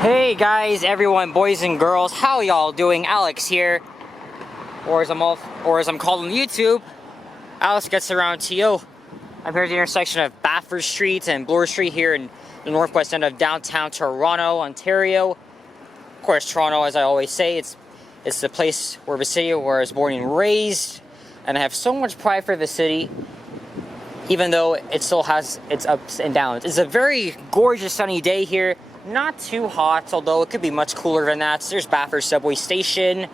Hey guys, everyone, boys and girls, how y'all doing? Alex here, or as I'm called on YouTube, Alex Gets Around TO. I'm here at the intersection of Bathurst Street and Bloor Street here in the northwest end of downtown Toronto, Ontario. Of course, Toronto, as I always say, it's the place where the city where I was born and raised, and I have so much pride for the city, even though it still has its ups and downs. It's a very gorgeous sunny day here. Not too hot, although it could be much cooler than that. There's Bathurst subway station.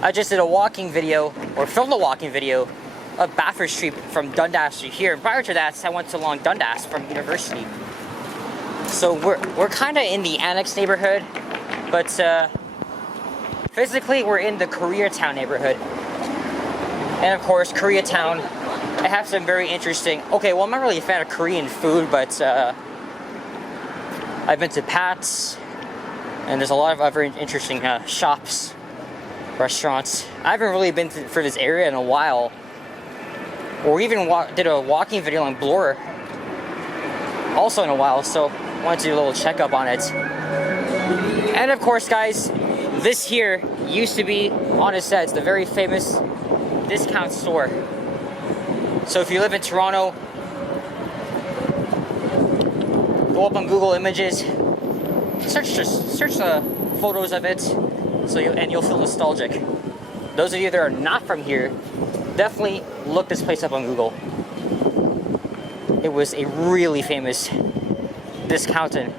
I just did a walking video, or filmed a walking video, of Bathurst Street from Dundas to here. Prior to that, I went along Dundas from university. So we're kind of in the annex neighborhood, but physically we're in the Koreatown neighborhood. And of course, Koreatown, I have some very interesting. Okay, well, I'm not really a fan of Korean food, but I've been to Pat's, and there's a lot of other interesting shops, restaurants. I haven't really been for this area in a while, or even did a walking video on Bloor, also in a while, so I wanted to do a little checkup on it. And of course, guys, this here used to be, on its set, the very famous discount store. So if you live in Toronto, go up on Google Images, search the photos of it, and you'll feel nostalgic. Those of you that are not from here, definitely look this place up on Google. It was a really famous discount and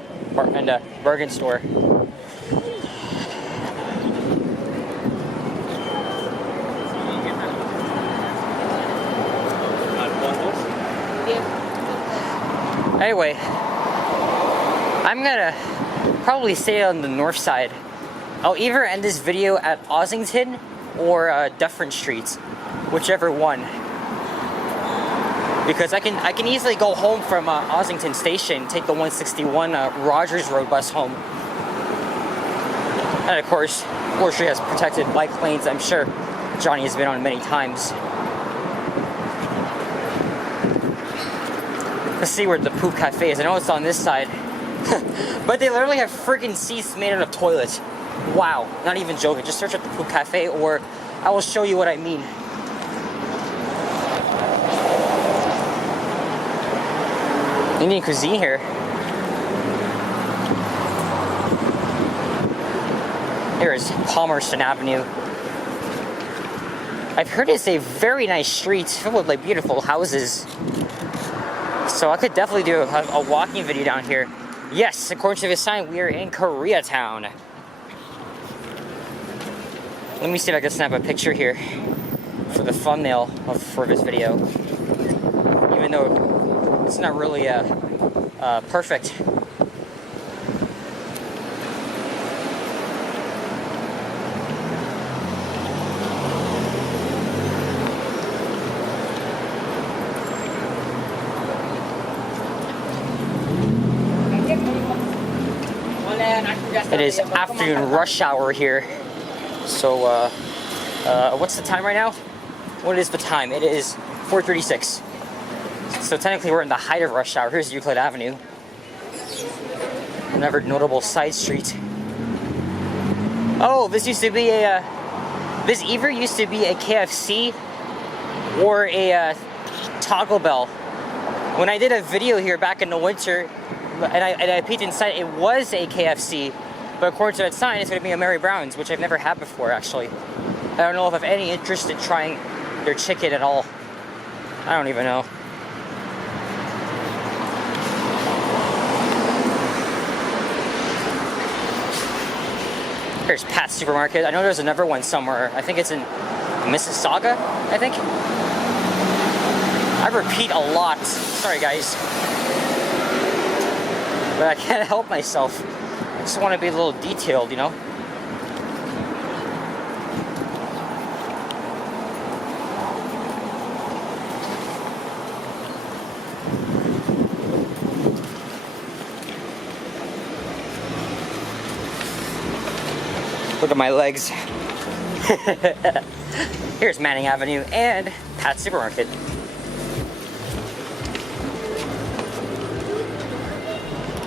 bargain store. Anyway, I'm gonna probably stay on the north side. I'll either end this video at Ossington or Dufferin Streets, whichever one. Because I can easily go home from Ossington Station, take the 161 Rogers Road bus home. And of course, Bloor Street has protected bike lanes. I'm sure Johnny has been on many times. Let's see where the poop cafe is. I know it's on this side. But they literally have freaking seats made out of toilets. Wow, not even joking. Just search up the poop cafe, or I will show you what I mean. Indian cuisine here. Here is Palmerston Avenue. I've heard it's a very nice street filled with like beautiful houses. So I could definitely do a walking video down here. Yes, according to this sign, we are in Koreatown. Let me see if I can snap a picture here for the thumbnail for this video. Even though it's not really perfect. It is afternoon rush hour here. So, what's the time right now? What is the time? It is 4:36. So technically we're in the height of rush hour. Here's Euclid Avenue. Another notable side street. Oh, this used to be this either used to be a KFC or a Taco Bell. When I did a video here back in the winter, and I peeked inside, it was a KFC, but according to that sign, it's going to be a Mary Brown's, which I've never had before, actually. I don't know if I have any interest in trying their chicken at all. I don't even know. Here's Pat's Supermarket. I know there's another one somewhere. I think it's in Mississauga, I think. I repeat a lot. Sorry, guys. But I can't help myself. I just want to be a little detailed, you know? Look at my legs. Here's Manning Avenue and Pat's Supermarket.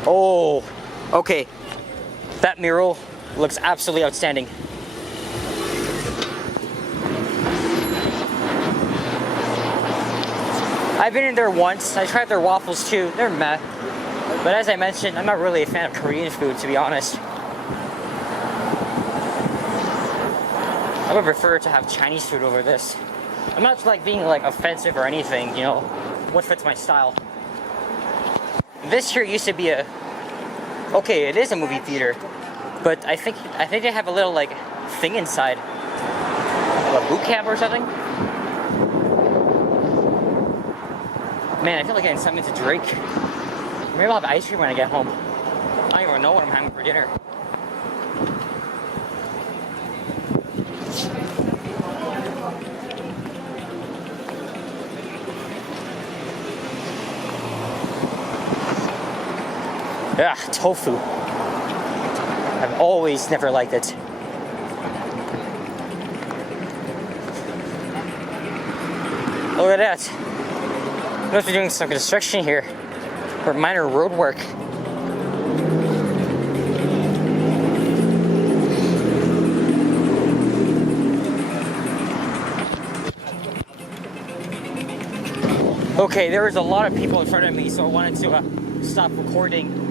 Oh, okay. That mural looks absolutely outstanding. I've been in there once. I tried their waffles too. They're meh. But as I mentioned, I'm not really a fan of Korean food, to be honest. I would prefer to have Chinese food over this. I'm not like being like offensive or anything, you know, what fits my style. This here used to be a, okay, it is a movie theater, but I think they have a little like thing inside, like a boot camp or something. Man, I feel like getting something to drink. Maybe I'll have ice cream when I get home. I don't even know what I'm having for dinner. Yeah, tofu. I've always never liked it. Look at that. They must be doing some construction here, or minor road work. Okay, there was a lot of people in front of me, so I wanted to stop recording.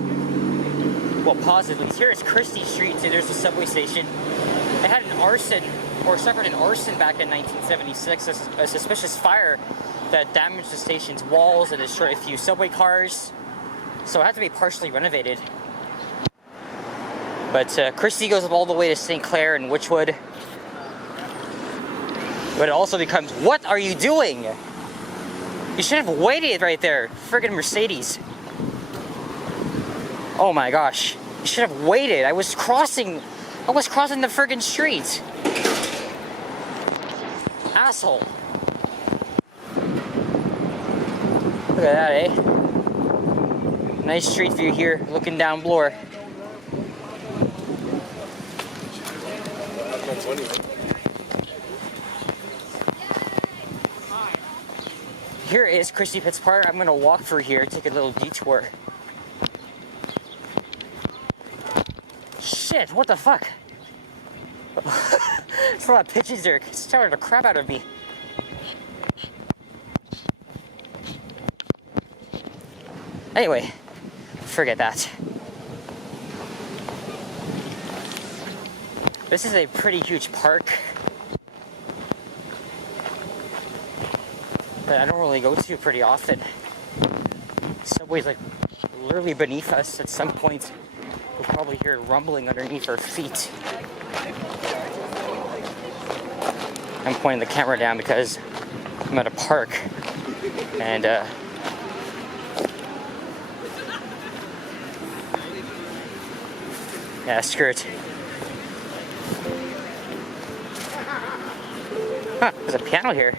Well, pause at least. Here is Christie Street, so there's a subway station. It had an arson, or suffered an arson back in 1976, a suspicious fire that damaged the station's walls and destroyed a few subway cars. So it had to be partially renovated. But Christie goes up all the way to St. Clair and Witchwood. But it also becomes, what are you doing? You should have waited right there. Friggin' Mercedes. Oh my gosh. You should have waited. I was crossing the friggin' street. Asshole. Look at that, eh? Nice street view here, looking down Bloor. Here is Christie Pitts Park. I'm gonna walk through here, take a little detour. Shit, what the fuck? There's a lot of pigeons there. It's scaring the crap out of me. Anyway, forget that. This is a pretty huge park that I don't really go to pretty often. The subway's like literally beneath us. At some point, we'll probably hear it rumbling underneath our feet. I'm pointing the camera down because I'm at a park, and yeah, screw it. Huh, there's a piano here.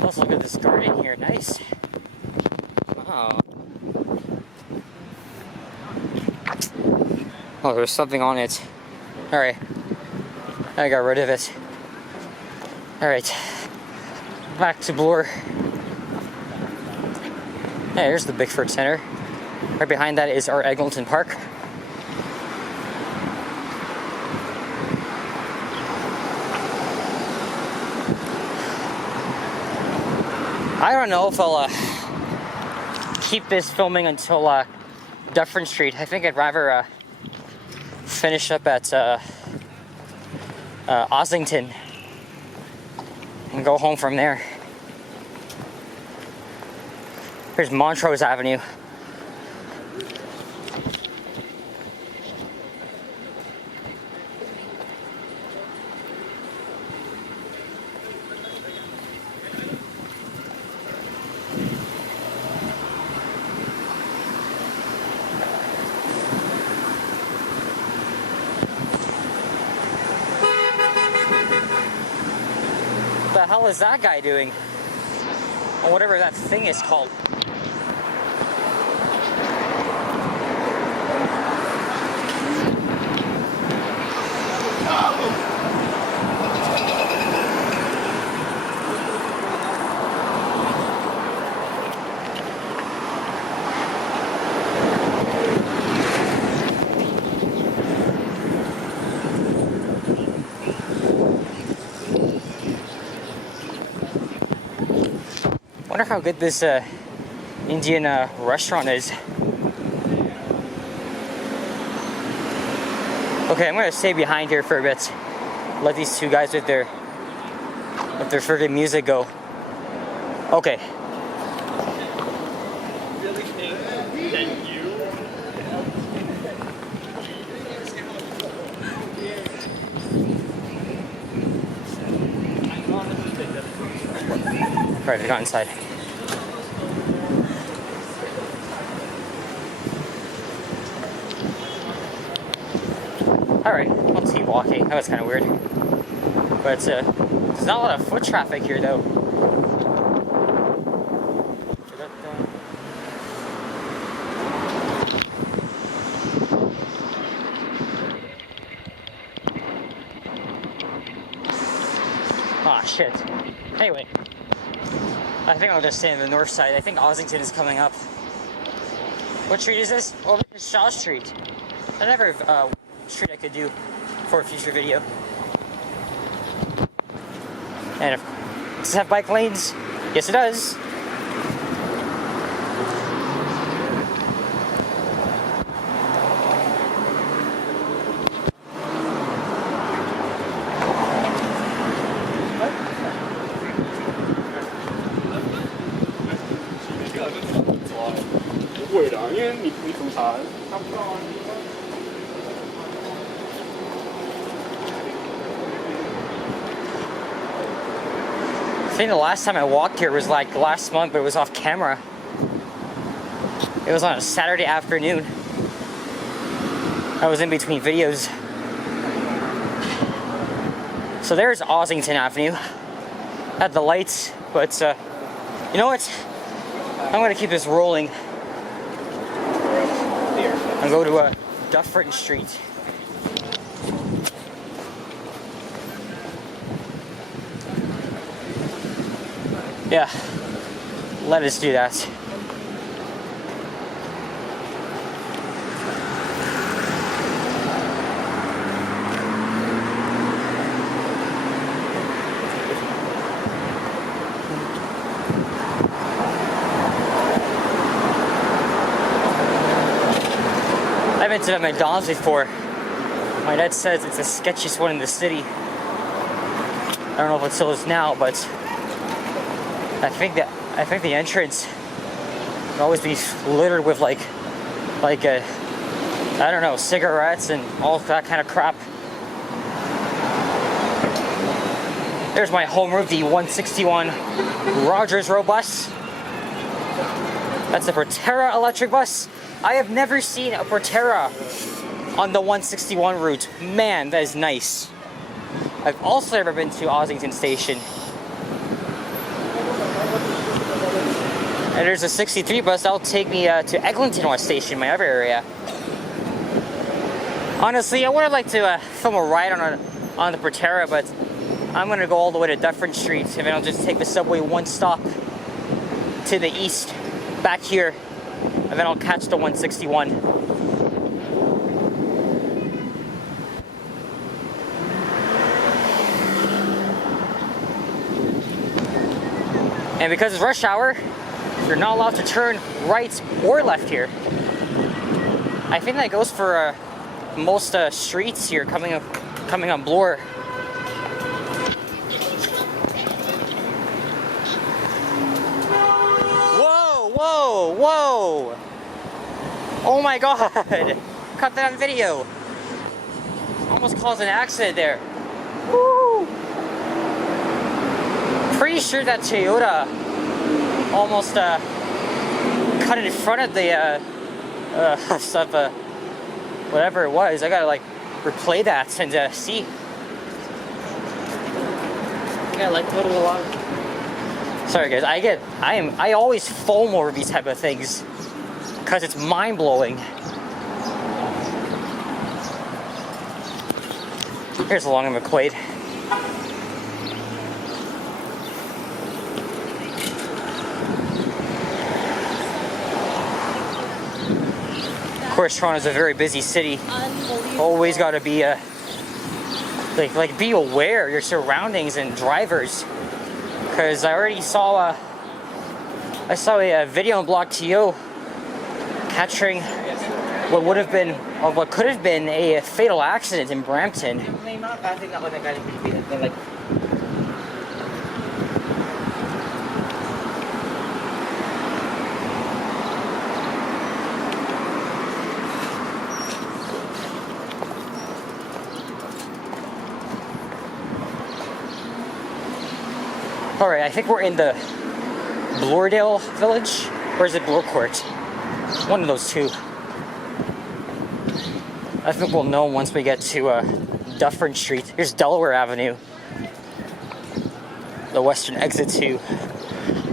Let's look at this garden here, nice. Oh. Oh, there's something on it. Alright. I got rid of it. Alright. Back to Bloor. Hey, here's the Bickford Center. Right behind that is our Eglinton Park. I don't know if I'll keep this filming until Dufferin Street. I think I'd rather finish up at Ossington and go home from there. Here's Montrose Avenue. What the hell is that guy doing? Or whatever that thing is called. how good this Indian restaurant is. Okay, I'm gonna stay behind here for a bit. Let these two guys with their friggin' music go. Okay. Alright, I got inside. Alright, I'll keep walking. That was kind of weird. But there's not a lot of foot traffic here though. Ah, shit. Anyway. I think I'll just stay on the north side. I think Ossington is coming up. What street is this? Oh, this is Shaw Street. Another street I could do for a future video. And does it have bike lanes? Yes, it does. I think the last time I walked here was like last month, but it was off camera. It was on a Saturday afternoon. I was in between videos. So there's Ossington Avenue. Had the lights, but you know what? I'm gonna keep this rolling and go to Dufferin Street. Yeah, let us do that. I've been to the McDonald's before. My dad says it's the sketchiest one in the city. I don't know if it still is now, but I think the entrance will always be littered with like I don't know, cigarettes and all that kind of crap. There's my home route, the 161 Rogers Road bus. That's a Proterra electric bus. I have never seen a Proterra on the 161 route. Man, that is nice. I've also never been to Ossington Station. And there's a 63 bus that'll take me to Eglinton West Station, my other area. Honestly, I would have liked to film a ride on the Proterra, but I'm gonna go all the way to Dufferin Street, and then I'll just take the subway one stop to the east, back here, and then I'll catch the 161. And because it's rush hour, you're not allowed to turn right or left here. I think that goes for most streets here coming on Bloor. Whoa, whoa, whoa! Oh my god! Cut that on video. Almost caused an accident there. Woo! Pretty sure that Toyota almost cut in front of the stuff, whatever it was. I gotta like replay that and see. Yeah, like go to the log. Sorry guys, I always foam over these type of things because it's mind blowing. Here's along in McQuaid. Of course, Toronto's a very busy city. Always got to be like be aware of your surroundings and drivers, because I already saw I saw a video on Block TO capturing what would have been, or what could have been, a fatal accident in Brampton. Alright, I think we're in the Bloordale village, or is it Bloorcourt? One of those two. I think we'll know once we get to Dufferin Street. Here's Delaware Avenue. The western exit to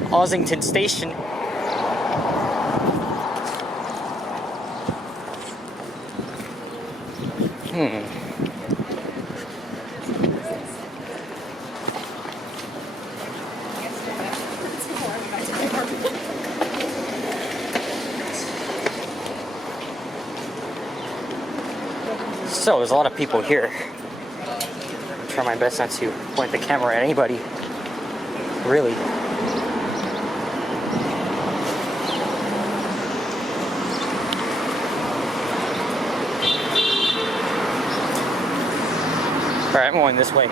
Ossington Station. So, there's a lot of people here. I'll try my best not to point the camera at anybody. Really. Alright, I'm going this way.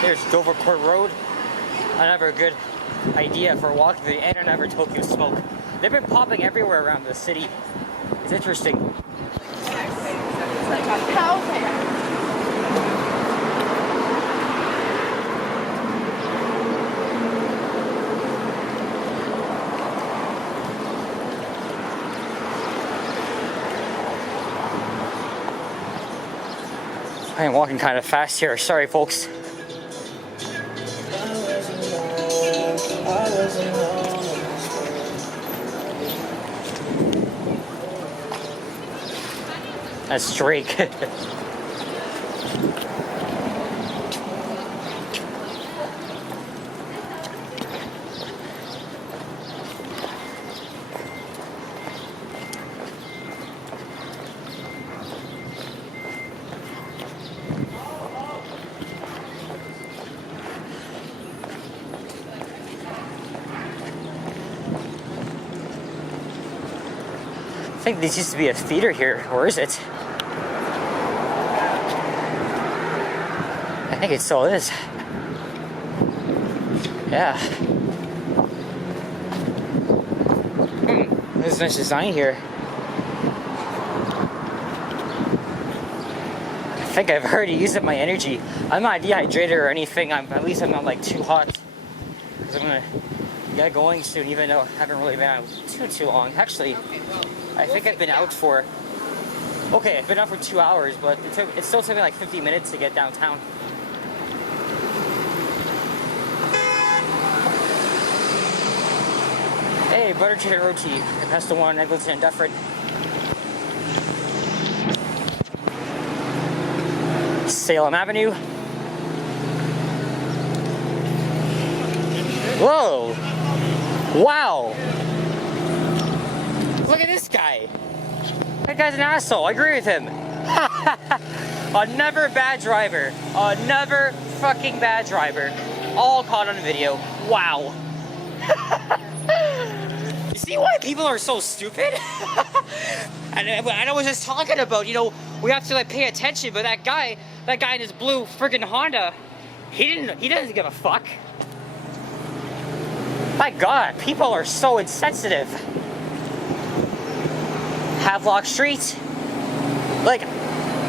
There's Dovercourt Road. Another good idea for walking the Andover Tokyo Smoke. They've been popping everywhere around the city. It's interesting. I am walking kind of fast here. Sorry, folks. That's Drake. I think this used to be a theater here. Where is it? I think it still is. Yeah. There's a nice design here. I think I've already used up my energy. I'm not dehydrated or anything. At least I'm not like too hot. Because I'm gonna get going soon, even though I haven't really been out too long. Actually, I think I've been out for. Okay, I've been out for 2 hours, but it still took me like 50 minutes to get downtown. Hey, butter chicken roti. That's the one, Eglinton and Dufferin. Salem Avenue. Whoa! Wow! Look at this guy. That guy's an asshole. I agree with him. Another bad driver. Another fucking bad driver. All caught on video. Wow. You see why people are so stupid? And I was just talking about, you know, we have to like pay attention, but that guy in his blue friggin' Honda, he doesn't give a fuck. My God, people are so insensitive. Havelock Street. Like,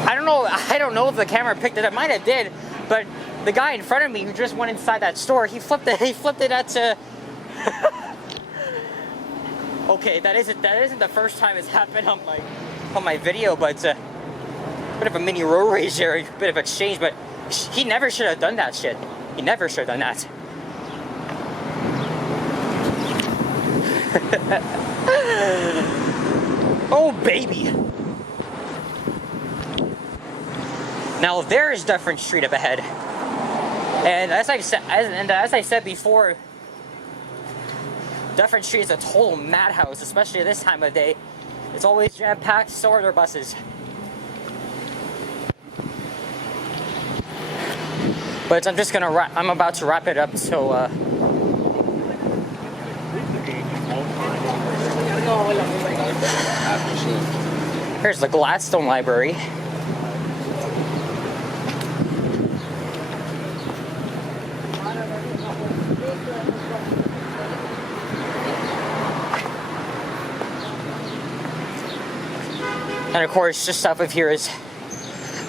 I don't know if the camera picked it up. Might have did, but the guy in front of me who just went inside that store, he flipped it at okay, that isn't the first time it's happened on my video, but a bit of a mini road rage there, a bit of exchange, but he never should have done that shit. He never should have done that. Oh baby! Now there's Dufferin Street up ahead, and as I said before, Dufferin Street is a total madhouse, especially at this time of day. It's always jam-packed, so are their buses. But I'm just gonna I'm about to wrap it up, so here's the Gladstone Library. And of course, just south of here is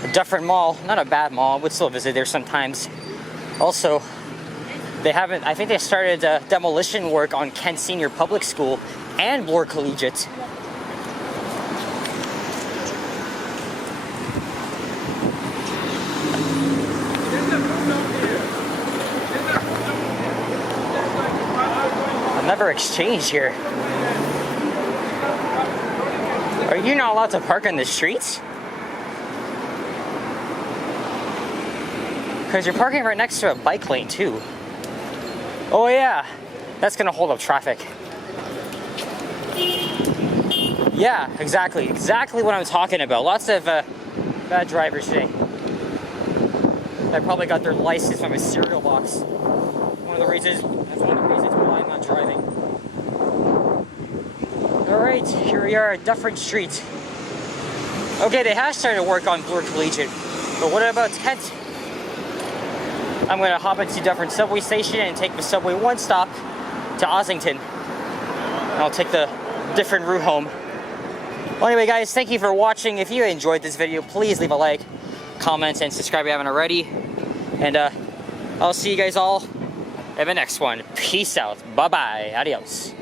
a Dufferin Mall. Not a bad mall, I would still visit there sometimes. Also, I think they started demolition work on Kent Senior Public School and Bloor Collegiate. I've never exchanged here. Are you not allowed to park on the streets? Because you're parking right next to a bike lane too. Oh yeah, that's gonna hold up traffic. Yeah, exactly what I'm talking about. Lots of bad drivers today. They probably got their license from a cereal box. That's one of the reasons why I'm not driving. Alright, here we are at Dufferin Street. Okay, they have started work on Bloor Collegiate, but what about Kent? I'm going to hop into Dufferin subway station and take the subway one stop to Ossington. And I'll take the different route home. Well, anyway, guys, thank you for watching. If you enjoyed this video, please leave a like, comment, and subscribe if you haven't already. And I'll see you guys all in the next one. Peace out. Bye-bye. Adios.